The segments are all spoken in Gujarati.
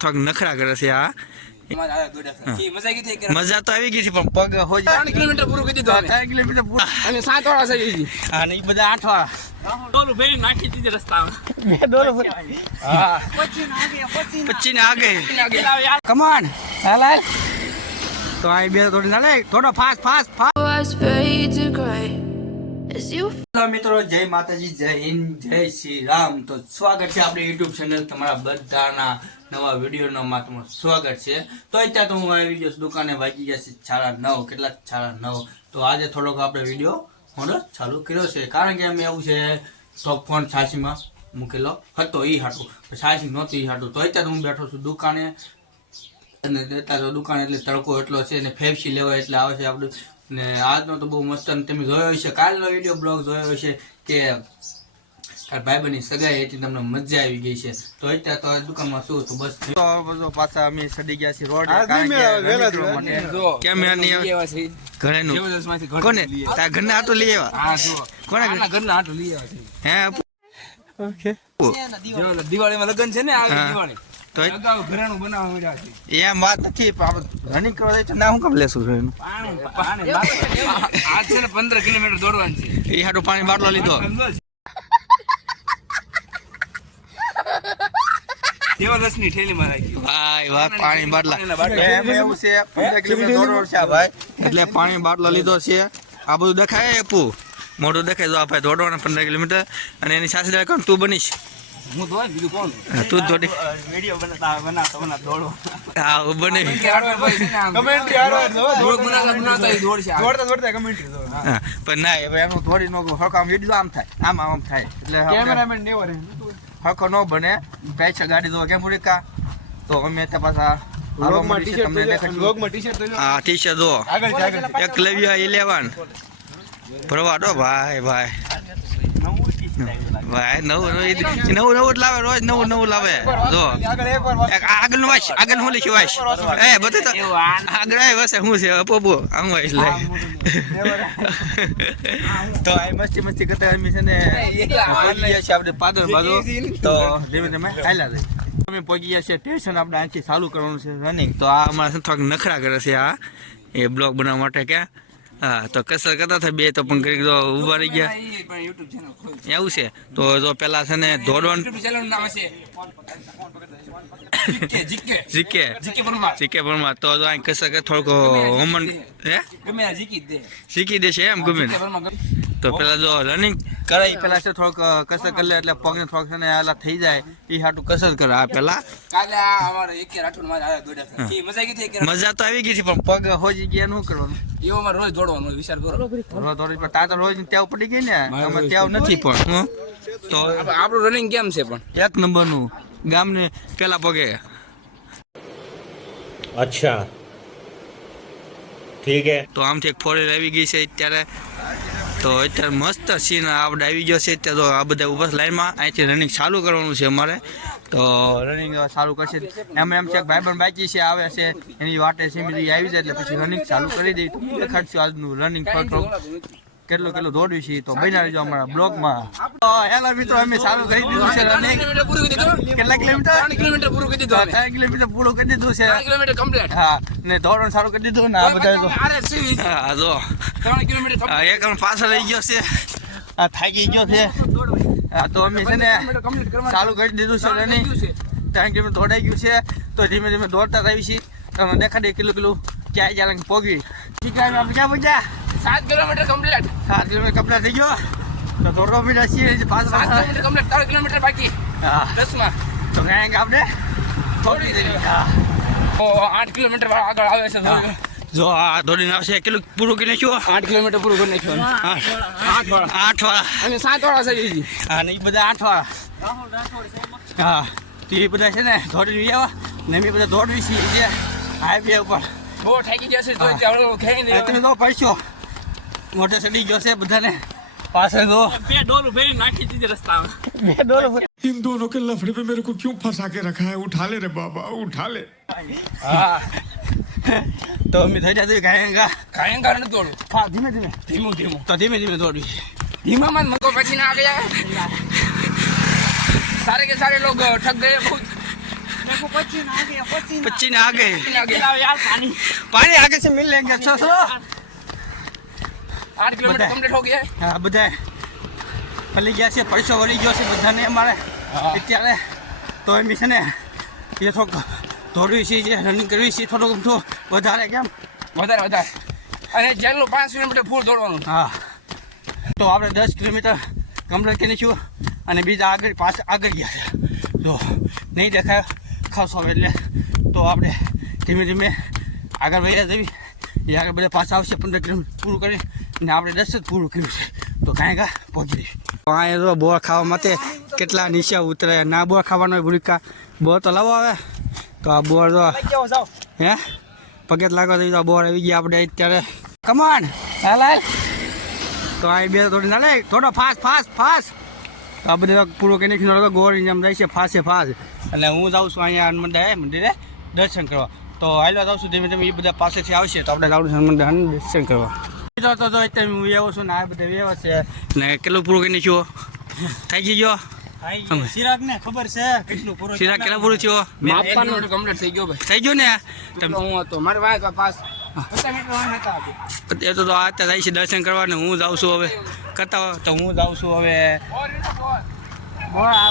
થોક નખરા કરે છે આ મજા તો આવી ગઈ છે પણ પગ હોય 3 કિલોમીટર પૂરું કરી દીધું 3 કિલોમીટર પૂરું અને 7 વાળા છે ઈ હા ને ઈ બધા 8 વાળા ડોલું ભરી નાખી દીધી રસ્તામાં બે ડોલો હા પછી આગે કમ ઓન હાલ તો આ બે થોડી ના લે થોડો ફાસ્ટ હેલો મિત્રો, જય માતાજી, જય હિન્દ, જય શ્રી રામ. તો સ્વાગત છે આપણી યુટ્યુબ ચેનલ તમારા બધાના નવા વિડીયોમાં તમારું સ્વાગત છે. તો અત્યારે તો હું આવી ગયો દુકાને, વાગી ગયા છે 9:30. કેટલા 9:30. તો આજે થોડોક આપણે વિડીયો મોડો ચાલુ કર્યો છે કારણ કે અમે એવું છે તો ફોન છાસીમાં મૂકેલો હતો ઈ હાટું, છાસી નહોતી ઈ હાટું. તો અત્યારે હું બેઠો છું દુકાને અને અત્યારે દુકાન એટલે તડકો એટલો છે ને ફેફસી લેવા એટલે આવે છે આપણે. ને આજનો તો બહુ મસ્ત તમે જોયો હશે, કાલનો વિડીયો બ્લોગ જોયો હશે કે ભાઈબંધની સગાઈ હતી, તમને મજા આવી ગઈ છે. તો અત્યારે તો દુકાનમાં શું તો બસ પાછા અમે સડી ગયા છીએ રોડ કોને તાર ઘરને આટો લઈ આવ્યા કોને ઘરના આટો લઈ આવ્યા હે ઓકે દિવાળીમાં લગન છે ને આવી દિવાળી તો અગાઉ ઘરેણું બનાવવા મળ્યા છે એમ વાત નથી, રનિંગ કરવા જાય ના હું કેમ લેશું છું આ છે ને 15 કિલોમીટર દોડવાનું છે એ હાટું પાણી બાટલો લીધો દેવદસની થેલીમાં રાખી ભાઈ વાહ પાણી બાટલા એમ એવું છે 15 કિલોમીટર દોડવાનું છે ભાઈ એટલે પાણી બાટલો લીધો છે. આ બધું દેખાય આપું મોઢું દેખાય જો આ ભાઈ દોડવાના 15 કિલોમીટર અને એની સાથે કોણ તું બનીશ હું તો બીજું કોણ તું દોડી વિડિયો બનાવતા દોડો હા હું બને કમેન્ટ્રી આરો બનાવતા દોડશે દોડતા કમેન્ટ્રી દો હા પણ ના હવે એનું થોડી નો હકામ વિડિયો આમ થાય આમ થાય એટલે કેમેરામેન નેવો રે હકો નો બને પૈસા ગાડી દો કેમ પૂરી તો અમે તે પાછા વ્લોગમાં ટી-શર્ટ તો હા ટી-શર્ટ દો આગળ એકલવ્ય 11 ભરવા દો ભાઈ ભાઈ નવું જ લાવે, રોજ નવું લાવે. જો આગળનું વાંચ, આગળ હું લખ્યું વાંચ એ બધું તો આગળ વસે શું છે અપોબો આમ વાંચ લે. તો આ મસ્તી કરતા અમે છે ને પહોંચી ગયા છે આપણે પાદર બાજુ. તો ધીમે ધીમે હાલ્યા જાય અમે પહોંચી ગયા છે સ્ટેશન. આપણે અહીંથી ચાલુ કરવાનું છે રનિંગ. તો આ અમારા થોડાક નખરા કરે છે આ એ બ્લોગ બનાવવા માટે કે હા તો કસર કરતા હતા બે તો પણ કરી ઉભા રહી ગયા એવું છે. તો જો પેલા છે ને દોડવાનું જીકે પરમાર તો અહીં કસર કરે થોડુંક હોમન હે શીખી દેશે એમ ગમે તો પેલા જો રનિંગ કરે પેલા છે થોડુંક કસર કરી લે એટલે પગને થોડુંક છે ને આલા થઈ જાય એ હાટું કસર કરે. આ પેલા મજા તો આવી ગઈ છે પણ પગ હોજી ગયા શું કરવાનું એવો મારે રોજ દોડવાનો વિચાર કરો રોજ તાર રોજ ટેવ પડી ગઈ ને અમે ટેવ નથી પણ તો આપણું રનિંગ કેમ છે પણ 1 નંબરનું ગામને પેલા પગે. अच्छा ठीक है. તો આમથી એક 4 આવી ગઈ છે અત્યારે. તો અત્યારે મસ્ત સીન આપણે આવી ગયો છે. અત્યારે તો આ બધા ઉભા લાઈનમાં અહીંથી રનિંગ ચાલુ કરવાનું છે અમારે. તો રનિંગ ચાલુ કરશે એમ છે ભાઈબંધ બાકી છે આવે છે એની વાટે સિમિલી આવી જાય એટલે પછી રનિંગ ચાલુ કરી દઈ. તો દેખાડશું આજનું રનિંગ થોડું કેટલું દોડ્યું છે. તો બન્યા રહેજો અમારા બ્લોગમાં. તો હેલો મિત્રો, અમે ચાલુ કરી દીધું છે રનિંગ. કેટલા કિલોમીટર 3 કિલોમીટર પૂરું કરી દીધું 3 કિલોમીટર પૂરું કરી દીધું છે. 3 કિલોમીટર કમ્પ્લીટ હા ને દોડવાનું ચાલુ કરી દીધું ને આ બધા હા જો 3 કિલોમીટર એક પાછળ રહી ગયો છે આ થાકી ગયો છે. હા તો અમે છે ને ચાલુ કરી દીધું છે રનિંગ. 3 કિલોમીટર દોડાઈ ગયું છે. તો ધીમે ધીમે દોડતા આવી છીએ. તમે દેખાડી કિલો ક્યાં જ્યાં પોગી ઠીક આપણે ક્યાં પહોંચ્યા 7 કિલોમીટર કમ્પ્લીટ 7 કિલોમીટર કમ્પ્લીટ થઈ ગયો. તો દોડવા મીડા છીએ 5 કિલોમીટર કમ્પ્લીટ 3 કિલોમીટર બાકી હા 10 માં તો કાંઈ આપણે થોડી દેવી હા 8 કિલોમીટર આગળ આવે છે જો આ દોડીને આવશે કેટલું પૂરું કરી નાખ્યું 8 કિલોમીટર પૂરું કરી નાખ્યું 8 વાળા અને 7 વાળા છે ઈ હા ને બધા 8 વાળા હા તો એ બધા છે ને દોડી આવ્યા ને અમે બધા દોડવી છીએ હાઈવે ઉપર બહુ થાકી જશે તો ચાલો ખેઈને તમે તો પડશો મોટે ચડી ગયો છે બધાને પાછળ જો બે ડોલું ભરી નાખી દીધી રસ્તામાં બે ડોલો इन दोनों के लफड़े पे मेरे को क्यों फंसा के रखा है. उठा ले रे बाबा उठा ले. હા તો અમે થઈ જશે ગાયંગા કાયંગા દોડું હા ધીમે ધીમે ધીમું તો ધીમે ધીમે દોડવી ધીમામાં મકો પછી ના આ ગયા સારે કે સારે લોગ ઠગ ગए बहुत 25 ने आगे पानी आगे से मिल लेंगे 600 8 કિલોમીટર કમ્પ્લીટ હો ગયા હા બધા ફલી ગયા છે પૈસો વળી ગયો છે બધાને અમારે અત્યારે તો એમ છે ને એ થોડુંક દોડવી છે રનિંગ કરવી છે થોડુંક તો વધારે કેમ વધારે અને જેટલું 5 કિલોમીટર ફૂલ દોડવાનું હા તો આપણે 10 કિલોમીટર કમ્પ્લીટ કરી છું અને બીજા આગળ ગયા છે તો નહીં દેખાય ખાસો એટલે તો આપણે ધીમે ધીમે આગળ વહ્યા જવી એ આગળ બધા પાછા આવશે 15 કિલોમીટર પૂરું કરી અને આપણે 10 જ પૂરું કર્યું છે તો કાંઈ કાં પહોંચી દઈશું અહીંયા તો બોર ખાવા માટે કેટલા નીચે ઉતરે ના બોર ખાવાનો હોય ભૂરિકા બોર તો લાવો આવે તો આ બોર તો હે પગે લાગો તો બોર આવી ગયા આપણે અત્યારે કમાન હાલ તો આ બે થોડી ના લે થોડો ફાસ્ટ આ બધે પૂરો કરી નાખ્યું ગોળ જેમ જાય છે ફાસે એટલે હું જાઉં છું અહીંયા મંદિરે દર્શન કરવા તો હાલો જાઉં છું ધીમે ધીમે એ બધા પાસેથી આવશે તો આપણે જાઉં મંદિર દર્શન કરવા તો અત્યારે હું એવો છું ને આ બધા વ્યવ છે ને કેટલું પૂરું કરી નાખ્યું થઈ ગયો ચિરાગ ને ખબર છે કેટલું પૂરું સિરાગ કેટલા પૂરું થયો માપવાનું કમ્પ્લીટ થઈ ગયો ભાઈ થઈ ગયું ને હું હતો મારે વાય પાસ 50 મીટર વાય હતા એ તો અત્યારે જાય છે દર્શન કરવા ને હું જાઉં છું હવે કરતા તો હું જાઉં છું હવે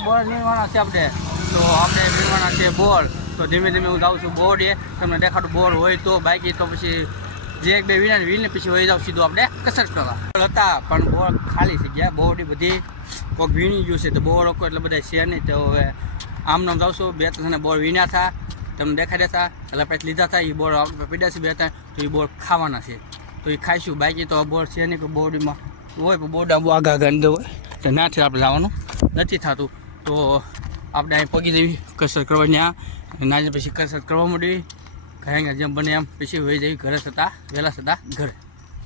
બોર નીરવાના છે આપણે તો આપણે નીરવાના છે બોર તો ધીમે ધીમે હું જાઉં છું બોર એ તમને દેખાડું બોર હોય તો બાકી તો પછી જે એક બે વીને પછી વહી જાવ સીધું આપણે કસરત કરવા હતા પણ બોર ખાલી થઈ ગયા બોરની બધી કોઈક વીણી ગયું છે તો બોર લોકો એટલે બધા છે નહીં તો હવે આમ નામ જાઉં છું 2-3 બોર વીણ્યા હતા તમને દેખાઈ દેતા એટલે પછી લીધા હતા એ બોર આપણે પીડ્યા છે 2-3 તો એ બોર ખાવાના છે તો એ ખાઈશું બાકી તો બોર છે નહીં કે બોડીમાં હોય પણ બોર્ડ આબુ આગળ અંદર હોય તો નાથી આપણે જવાનું નથી થતું તો આપણે અહીં પગી જવી કસરત કરવા ત્યાં ના પછી કસરત કરવા માંડી ખાઈ જેમ બને એમ પછી વહી જવી ઘરે વહેલા થતા ઘરે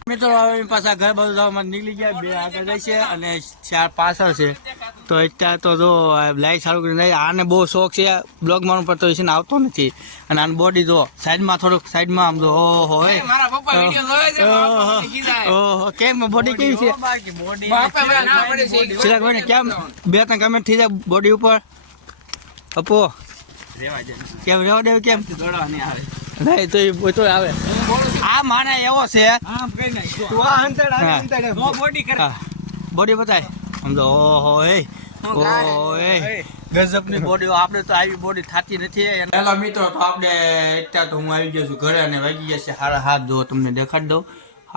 મિત્રો હવે પાછા ઘર બાજુ જવામાં નીકળી ગયા 2 આગળ જાય છે અને 4 પાછળ છે તો અત્યારે તો જો લાઈટ સારું કરીને આને બહુ શોખ છે બ્લોગ મારવું પડતો હોય છે ને આવતો નથી અને આને બોડી જો સાઈડમાં થોડુંક સાઈડમાં આમ જો ઓહો મારા પપ્પા વિડિયો જોવે છે મારા કીધા ઓહો કેમ બોડી કેવી છે બોડી બાપા મને ના પડે છે ચિરાગભાઈ કેમ 2-3 કમેન્ટ થઈ જાય બોડી ઉપર અપો રેવા દે કેમ રેવા દેવું કેમ દોડવા નહીં આવે નહીં તો આવે આ માને એવો છે આમ કઈ નહીં તું આ અંતર નો બોડી કરે બોડી બતાય આમ તો ઓહો ગજબની બોડી આપણે તો આવી બોડી થતી નથી હેલો મિત્રો તો આપણે અત્યારે તો હું આવી ગયો છું ઘરે અને વાગી ગયા છે 7:30 જો તમને દેખાડી દઉં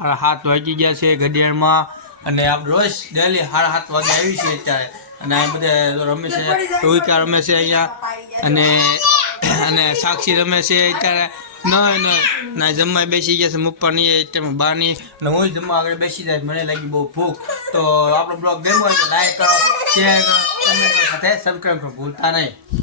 7:30 વાગી ગયા છે ઘડિયાળમાં અને આપણે રોજ ડેલી 7:30 વાગે આવી છે અત્યારે અને આ બધા રમે છે રોહિકા રમે છે અહીંયા અને સાક્ષી રમે છે અત્યારે ના જમવા બેસી ગયા છે મુપ્પાની અત્યારે બાની અને હું જમવા આગળ બેસી જાય મને લાગી બહુ ભૂખ તો આપણો બ્લોગ ગમ્યો હોય તો લાઈક કરો શેર કરો કમેન્ટ કરો સાથે સબસ્ક્રાઈબ કરો ભૂલતા નહીં.